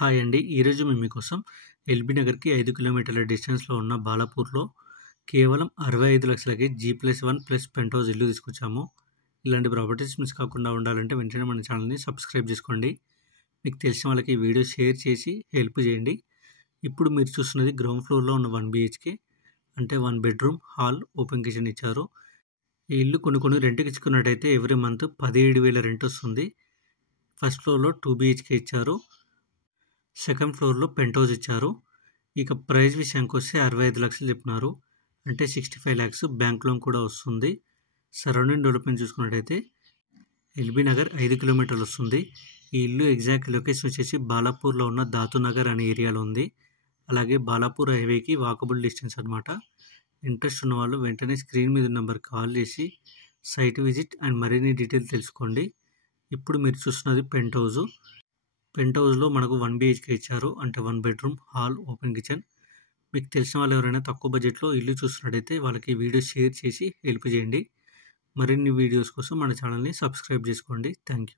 Hi అండి. ఈరోజు మేము మీకోసం ఎల్బీ నగర్‌కి 5 కిలోమీటర్ల డిస్టెన్స్‌లో ఉన్న బాలాపూర్‌లో కేవలం 65 లక్షలకి G+1+ పెంట్ హౌస్ ఇల్లు తీసుకొచ్చాము. ఇలాంటి ప్రాపర్టీస్ మిస్ కాకుండా ఉండాలంటే వెంటనే మన ఛానల్‌ని సబ్స్క్రైబ్ చేసుకోండి. మీకు తెలిసిన వాళ్ళకి ఈ వీడియో షేర్ చేసి హెల్ప్ చేయండి. ఇప్పుడు మీరు చూస్తున్నది గ్రౌండ్ ఫ్లోర్‌లో ఉన్న 1 BHK అంటే 1 బెడ్‌రూమ్, హాల్, ఓపెన్ కిచెన్ ఇచ్చారు. ఈ ఇల్లు కొన్ని రెంట్‌కి ఇచ్చుకున్నట్టయితే ఎవ్రీ మంత్ 17,000 రెంట్ వస్తుంది. ఫస్ట్ ఫ్లోర్‌లో 2 BHK ఇచ్చారు. సెకండ్ ఫ్లోర్‌లో పెంట్ హౌస్ ఇచ్చారు. ఇక ప్రైస్ విషయానికొస్తే 65 లక్షలు చెప్పినారు. అంటే 65 లాక్స్ బ్యాంక్ లోన్ కూడా వస్తుంది. సరౌండింగ్ డెవలప్మెంట్ చూసుకున్నట్టయితే ఎల్బీ నగర్ 5 కిలోమీటర్లు వస్తుంది. ఈ ఇల్లు ఎగ్జాక్ట్ లొకేషన్ వచ్చేసి బాలాపూర్లో ఉన్న ధాతు నగర్ అనే ఏరియాలో ఉంది. అలాగే బాలాపూర్ హైవేకి వాకబుల్ డిస్టెన్స్ అనమాట. ఇంట్రెస్ట్ ఉన్న వాళ్ళు వెంటనే స్క్రీన్ మీద నెంబర్ కాల్ చేసి సైట్ విజిట్ అండ్ మరిన్ని డీటెయిల్స్ తెలుసుకోండి. ఇప్పుడు మీరు చూస్తున్నది పెంట్ హౌస్. పెంట్ హౌస్‌లో మనకు 1 BHK ఇచ్చారు. అంటే 1 బెడ్‌రూమ్, హాల్, ఓపెన్ కిచెన్. మీకు తెలిసిన వాళ్ళు ఎవరైనా తక్కువ బడ్జెట్‌లో ఇల్లు చూస్తున్నట్టయితే వాళ్ళకి వీడియో షేర్ చేసి హెల్ప్ చేయండి. మరిన్ని వీడియోస్ కోసం మన ఛానల్‌ని సబ్స్క్రైబ్ చేసుకోండి. Thank you.